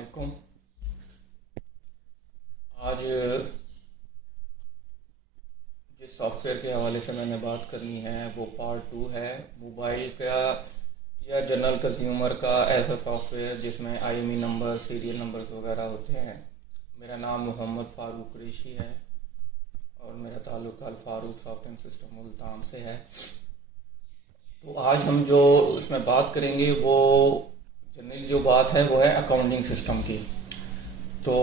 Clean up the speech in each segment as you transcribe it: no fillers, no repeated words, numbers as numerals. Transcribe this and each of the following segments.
वालेकुम। आज जिस सॉफ्टवेयर के हवाले से मैंने बात करनी है वो पार्ट 2 है। मोबाइल का या जनरल कंज्यूमर का ऐसा सॉफ्टवेयर जिसमें आईएमई नंबर, सीरियल नंबर्स वगैरह होते हैं। मेरा नाम मोहम्मद फ़ारूक कुरैशी है और मेरा ताल्लुक़ अल फ़ारूक सॉफ्टवेयर सिस्टम मुल्तान से है। तो आज हम जो इसमें बात करेंगे वो जनरली जो बात है वो है अकाउंटिंग सिस्टम की। तो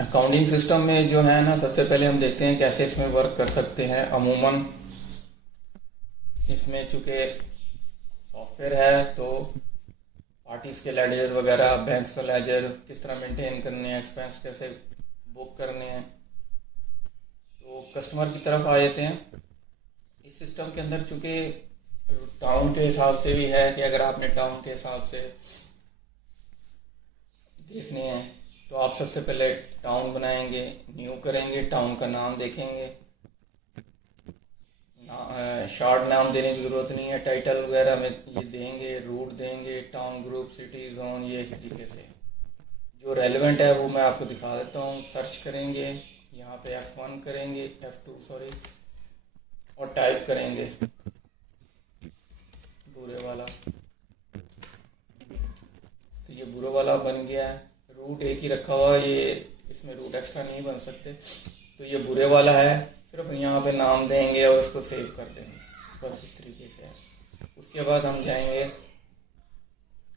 अकाउंटिंग सिस्टम में जो है ना, सबसे पहले हम देखते हैं कैसे इसमें वर्क कर सकते हैं। अमूमन इसमें चूँकि सॉफ्टवेयर है तो पार्टीज के लेजर वगैरह, बैंक का लेजर किस तरह मेंटेन करने हैं, एक्सपेंस कैसे बुक करने हैं। तो कस्टमर की तरफ आ जाते हैं। इस सिस्टम के अंदर चूँकि टाउन के हिसाब से भी है कि अगर आपने टाउन के हिसाब से देखने हैं तो आप सबसे पहले टाउन बनाएंगे, न्यू करेंगे, टाउन का नाम देखेंगे। शॉर्ट नाम देने की ज़रूरत नहीं है, टाइटल वगैरह में ये देंगे, रूट देंगे, टाउन, ग्रुप, सिटी, जोन, ये इस तरीके से जो रेलेवेंट है वो मैं आपको दिखा देता हूँ। सर्च करेंगे, यहाँ पे F1 करेंगे, F2 सॉरी, और टाइप करेंगे बुरे वाला। तो ये बुरे वाला बन गया है। रूट एक ही रखा हुआ है, ये इसमें रूट एक्स्ट्रा नहीं बन सकते। तो ये बुरे वाला है, सिर्फ यहाँ पे नाम देंगे और इसको सेव कर देंगे, बस इस तरीके से है। उसके बाद हम जाएंगे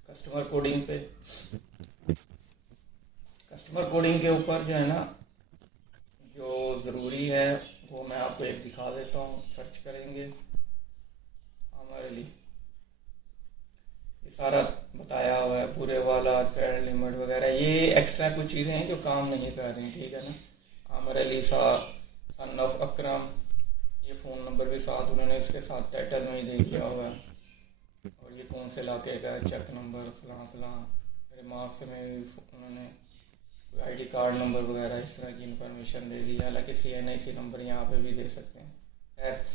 कस्टमर कोडिंग पे। कस्टमर कोडिंग के ऊपर जो है ना, जो ज़रूरी है वो मैं आपको एक दिखा देता हूँ। सर्च करेंगे हमारे लिए, ये सारा बताया हुआ है, पूरे वाला, क्रेडिट लिमिट वगैरह। ये एक्स्ट्रा कुछ चीज़ें हैं जो काम नहीं कर रही, ठीक है ना। आमर अली सन ऑफ अकरम, ये फ़ोन नंबर भी साथ उन्होंने इसके साथ टाइटल में ही दे दिया हुआ है। और ये कौन से इलाके का है, चेक नंबर फलां फलां। रिमार्क्स में उन्होंने आईडी कार्ड नंबर वगैरह इस तरह की इंफॉर्मेशन दे दी। हालांकि CNIC नंबर यहाँ पे भी दे सकते हैं। खैर,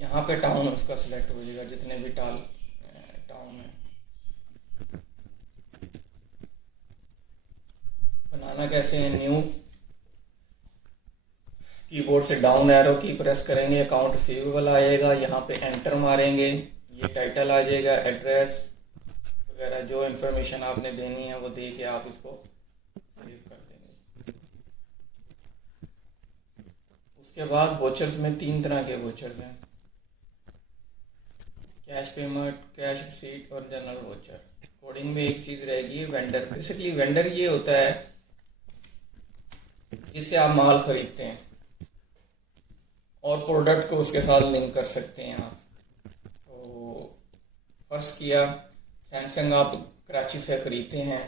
यहाँ पे टाउन उसका सिलेक्ट हो जाएगा, जितने भी टाउन है। बनाना कैसे है, न्यू कीबोर्ड से डाउन एरो की प्रेस करेंगे, अकाउंट रिसीवेबल आएगा, यहाँ पे एंटर मारेंगे, ये टाइटल आ जाएगा, एड्रेस वगैरह जो इन्फॉर्मेशन आपने देनी है वो दे के आप इसको सेव कर देंगे। उसके बाद वोचर्स में 3 तरह के वोचर्स हैं, कैश पेमेंट, कैश रिसीट और जनरल वोचर। कोडिंग में एक चीज रहेगी, वेंडर। बेसिकली वेंडर ये होता है जिससे आप माल खरीदते हैं और प्रोडक्ट को उसके साथ लिंक कर सकते हैं आप। तो फर्ज किया सैमसंग आप कराची से खरीदते हैं,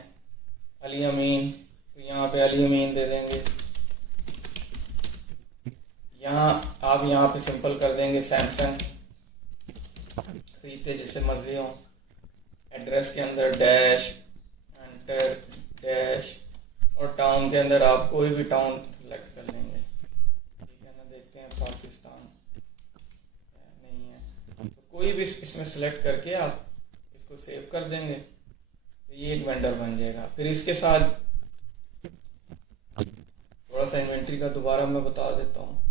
अली अमीन, तो यहाँ पे अली अमीन दे देंगे। आप यहाँ पे सिंपल कर देंगे सैमसंग, खरीदते जिससे मर्जी हो। एड्रेस के अंदर डैश, एंटर, डैश, और टाउन के अंदर आप कोई भी टाउन सेलेक्ट कर लेंगे, ठीक है ना। देखते हैं पाकिस्तान नहीं है, तो कोई भी इसमें सेलेक्ट करके आप इसको सेव कर देंगे, तो ये एक वेंडर बन जाएगा। फिर इसके साथ थोड़ा सा इन्वेंट्री का दोबारा मैं बता देता हूँ।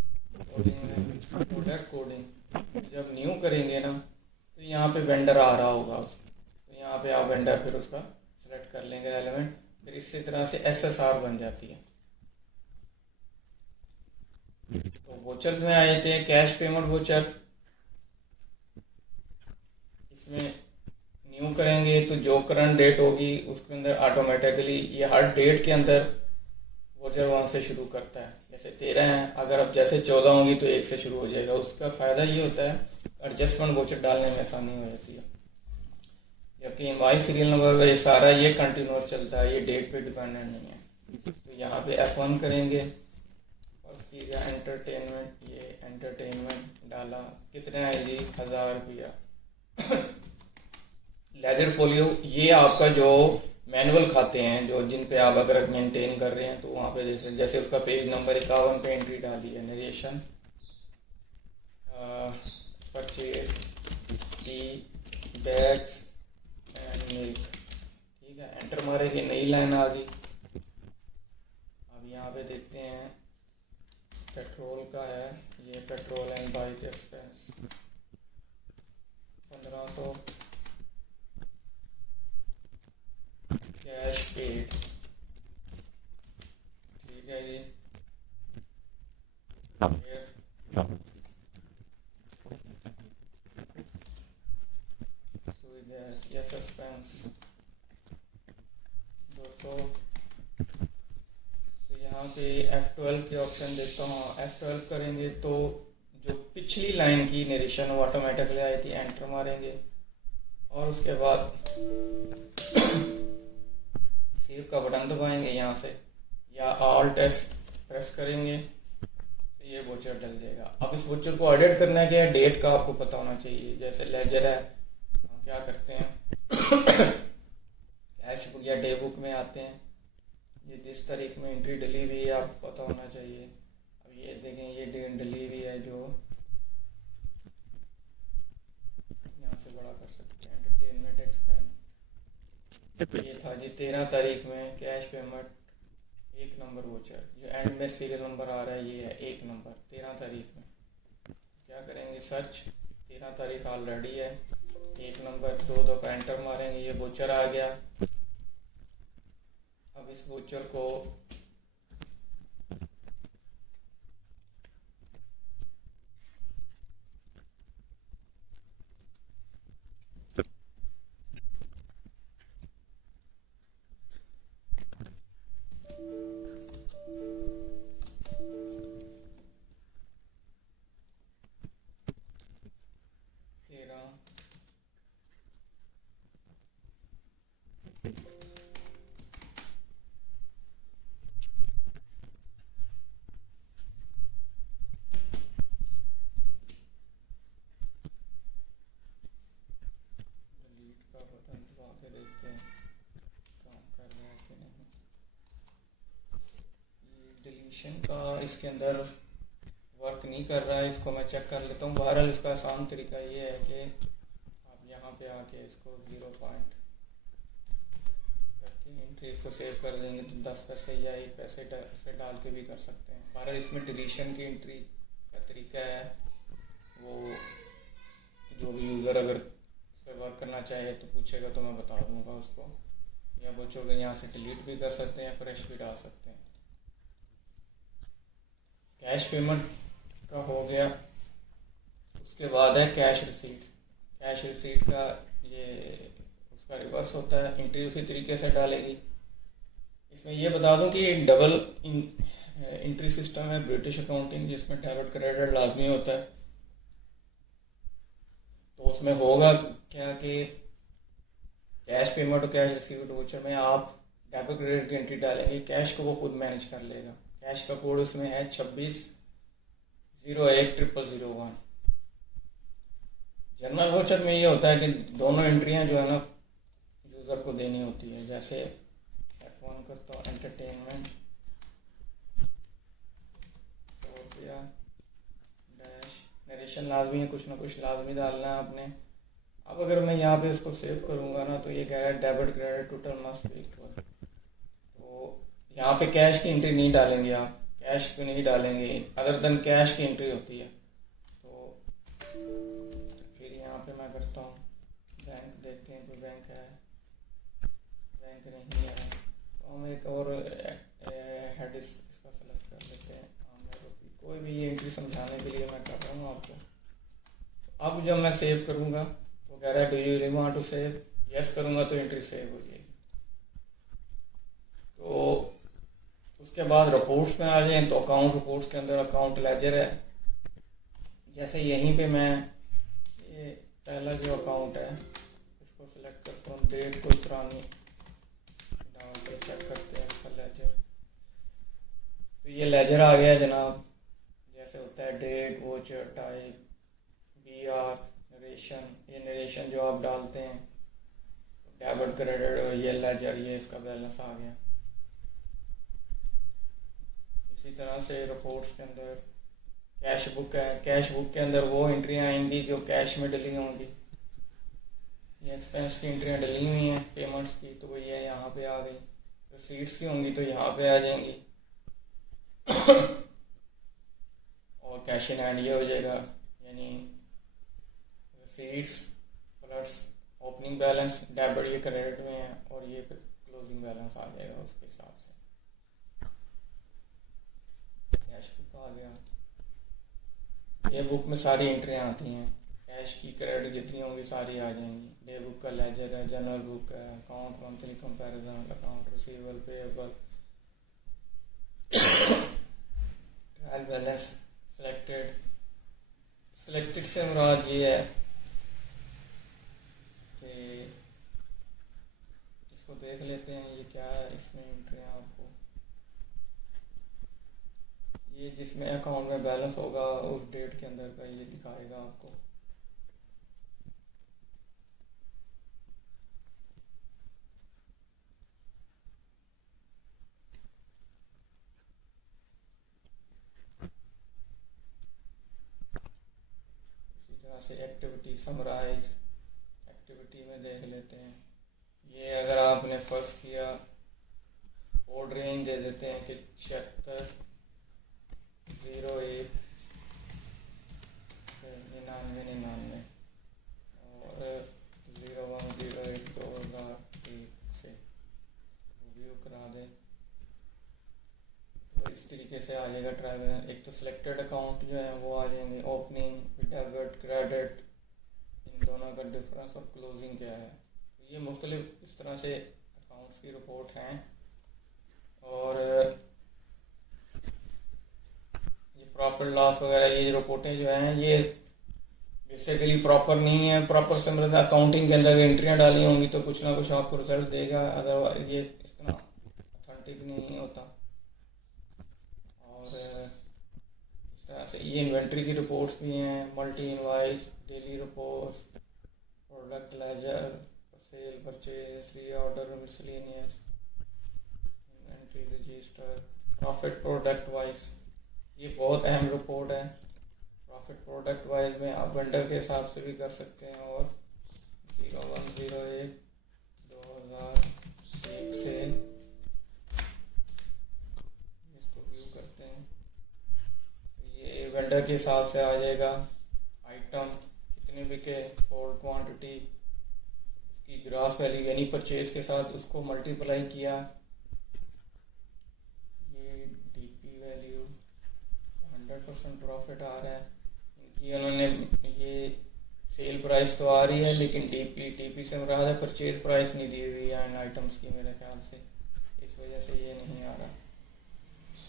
प्रोडक्ट कोडिंग जब न्यू करेंगे ना, तो यहाँ पे वेंडर आ रहा होगा, तो यहाँ पे आप वेंडर फिर उसका सेलेक्ट कर लेंगे रेलेवेंट। फिर इसी तरह से SSR बन जाती है। तो वोचर्स में आए थे, कैश पेमेंट वोचर। इसमें न्यू करेंगे तो जो करंट डेट होगी उसके अंदर ऑटोमेटिकली ये हर डेट के अंदर वोचर 1 से शुरू करता है। जैसे 13 है, अगर अब जैसे 14 होगी तो 1 से शुरू हो जाएगा। उसका फायदा ये होता है एडजस्टमेंट वोचर डालने में आसानी हो जाती है। जबकि इनवॉइस सीरियल नंबर ये सारा ये कंटिन्यूस चलता है, ये डेट पे डिपेंडेंट नहीं है। तो यहाँ पे F1 करेंगे और उसकी एंटरटेनमेंट, ये एंटरटेनमेंट डाला, कितने आएगी, 1000 रुपया। लेजर फोलियो, ये आपका जो मैनुअल खाते हैं जो जिन पे आप अगर मेंटेन कर रहे हैं, तो वहाँ पे जैसे उसका पेज नंबर 51 पे एंट्री डाली है, narration, purchase, T, bags and milk, ठीक है। एंटर हमारे की नई लाइन आ गई। अब यहाँ पे देखते हैं पेट्रोल का है, ये petrol and bike expense 1500 cash paid, ठीक है जी। फिर सुई गैस या सस्पेंस 200। तो यहाँ पे F12 के ऑप्शन देता हूँ, F12 करेंगे तो जो पिछली लाइन की नरेशन वो ऑटोमेटिकली आई थी, एंटर मारेंगे और उसके बाद सेव का बटन दबाएंगे यहाँ से या ऑल्ट एस प्रेस करेंगे तो ये वोचर डल जाएगा। अब इस वोचर को एडिट करना है, क्या है डेट का आपको पता होना चाहिए। जैसे लेजर है, हम क्या करते हैं कैश बुक या डे बुक में आते हैं, ये जिस तारीख में एंट्री डली हुई है आपको पता होना चाहिए। अब ये देखें, ये डेट डली हुई है, जो यहाँ से बड़ा कर सकते हैं, एंटरटेनमेंट एक्सपेंस, ये था जी 13 तारीख में कैश पेमेंट 1 नंबर वोचर, जो एंड में सीरियल नंबर आ रहा है ये है 1 नंबर 13 तारीख में। क्या करेंगे, सर्च, 13 तारीख ऑलरेडी है, 1 नंबर 2 दफ़ा एंटर मारेंगे, ये वोचर आ गया। अब इस वोचर को देखते हैं काम कर रहा है कि नहीं। ये डिलीशन का इसके अंदर वर्क नहीं कर रहा है, इसको मैं चेक कर लेता हूँ। बहरहाल इसका आसान तरीका ये है कि आप यहाँ पे आके इसको 0 पॉइंट करके एंट्री इसको सेव कर देंगे तो 10 पैसे या 1 पैसे से डाल के भी कर सकते हैं। बहरहाल इसमें डिलीशन की एंट्री का तरीका है, वो जो भी यूज़र अगर वर्क करना चाहे तो पूछेगा तो मैं बता दूंगा उसको, या बच्चों के यहाँ से डिलीट भी कर सकते हैं, फ्रेश भी डाल सकते हैं। कैश पेमेंट का हो गया, उसके बाद है कैश रिसीट। कैश रिसीट का ये उसका रिवर्स होता है, एंट्री उसी तरीके से डालेगी। इसमें ये बता दूं कि डबल एंट्री सिस्टम है ब्रिटिश अकाउंटिंग, जिसमें डेबिट क्रेडिट लाजमी होता है। तो उसमें होगा क्या कि कैश पेमेंट और कैश रिसीव्ड वोचर में आप डेबिट क्रेडिट की एंट्री डालेंगे, कैश को वो खुद मैनेज कर लेगा। कैश का कोड उसमें है 26010001। जनरल वोचर में ये होता है कि दोनों एंट्रियां जो है ना यूज़र को देनी होती है। जैसे F1 करता हूँ, एंटरटेनमेंट 100 रुपया डैश, नरेशन लाजमी है, कुछ ना कुछ लाजमी डालना है आपने। अब अगर मैं यहाँ पे इसको सेव करूँगा ना तो ये कह रहा है debit credit total must be equal. तो यहाँ पे कैश की एंट्री नहीं डालेंगे आप, कैश को नहीं डालेंगे, अदर देन कैश की एंट्री होती है। तो फिर यहाँ पे मैं करता हूँ बैंक, देखते हैं कोई बैंक है, बैंक नहीं है तो हम एक और हेड इसका सेलेक्ट कर लेते हैं। कोई भी ये एंट्री समझाने के लिए मैं कर रहा हूँ आपको। अब जब मैं सेव करूँगा तो कह रहा है do you really want to save, yes करूँगा तो एंट्री सेव हो जाएगी। तो उसके बाद रिपोर्ट्स में आ जाए तो अकाउंट रिपोर्ट्स के अंदर अकाउंट लेजर है। जैसे यहीं पे मैं ये पहला जो अकाउंट है इसको सिलेक्ट करता हूँ, डेट कोई पुरानी डाल के चेक करते हैं इसका लेजर। तो ये लेजर आ गया जनाब। जैसे होता है date, voucher, type, BR, narration, ये नरेशन जो आप डालते हैं, डेबिट क्रेडिट, और ये लेजर, ये इसका बैलेंस आ गया। इसी तरह से रिपोर्ट्स के अंदर कैश बुक है, कैश बुक के अंदर वो एंट्रियाँ आएंगी जो कैश में डली होंगी। ये एक्सपेंस की एंट्रियाँ डली हुई हैं पेमेंट्स की, तो वो ये यहाँ यहाँ पे आ गई, रिसीट्स की होंगी तो यहाँ पे आ जाएंगी और कैश इन हैंड ये हो जाएगा, यानी receipts plus opening balance, debit ये क्रेडिट में है और ये फिर क्लोजिंग बैलेंस आ जाएगा उसके हिसाब से। कैश बुक आ गया, ये बुक में सारी एंट्रियाँ आती हैं, कैश की क्रेडिट जितनी होंगी सारी आ जाएंगी। डे बुक का लेजर है, जनरल बुक है, account monthly comparison, account receivable payable, trial balance, selected से मुराद ये है कि इसको देख लेते हैं ये क्या है, इसमें एंट्रियाँ आपको, ये जिसमें अकाउंट में बैलेंस होगा उस डेट के अंदर का ये दिखाएगा आपको। इसी तरह से एक्टिविटी समराइज, एक्टिविटी में देख लेते हैं, ये अगर आपने फर्स्ट किया कोड रेंज दे देते हैं कि 76 01 99 और 01 01 2001 से रिव्यू करा दें तो इस तरीके से आ जाएगा ट्रायल। एक तो सिलेक्टेड अकाउंट जो है वो आ जाएंगे, ओपनिंग, डेबिट, क्रेडिट, इन दोनों का डिफरेंस और क्लोजिंग क्या है। ये मुख्तलिफ इस तरह से अकाउंट्स की रिपोर्ट हैं और ये प्रॉफिट लॉस वगैरह ये रिपोर्टें जो हैं ये बेसिकली प्रॉपर नहीं है। प्रॉपर से मतलब अकाउंटिंग के अंदर एंट्रियाँ डाली होंगी तो कुछ ना कुछ आपको रिजल्ट देगा, अदरवाइज ये इस तरह ऑथेंटिक नहीं होता। और इस तरह से ये इन्वेंट्री की रिपोर्ट्स भी हैं, multi invoice, daily reports, product ledger, sale purchase, reorder, miscellaneous, inventory register, profit product wise, ये बहुत अहम रिपोर्ट है। प्रॉफिट प्रोडक्ट वाइज में आप वेंडर के हिसाब से भी कर सकते हैं और 01 01 2001 से इसको व्यू करते हैं, ये वेंडर के हिसाब से आ जाएगा। आइटम कितने बिके, सोल्ड क्वांटिटी, उसकी ग्रॉस वैल्यू यानी परचेज के साथ उसको मल्टीप्लाई किया, ये डीपी वैल्यू 100% प्रॉफिट आ रहा है इनकी। उन्होंने ये सेल प्राइस तो आ रही है लेकिन डीपी से मुराद है परचेज प्राइस नहीं दी हुई है इन आइटम्स की मेरे ख्याल से, इस वजह से ये नहीं आ रहा।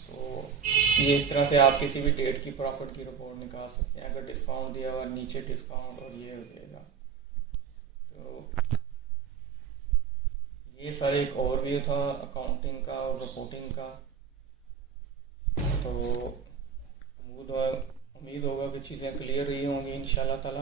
तो ये इस तरह से आप किसी भी डेट की प्रॉफिट की रिपोर्ट निकाल सकते हैं। अगर डिस्काउंट दिया हुआ नीचे डिस्काउंट और ये हो जाएगा। तो ये सारे एक ओवरव्यू था अकाउंटिंग का और रिपोर्टिंग का। तो उम्मीद होगा कि चीज़ें क्लियर रही होंगी इंशाल्लाह ताला।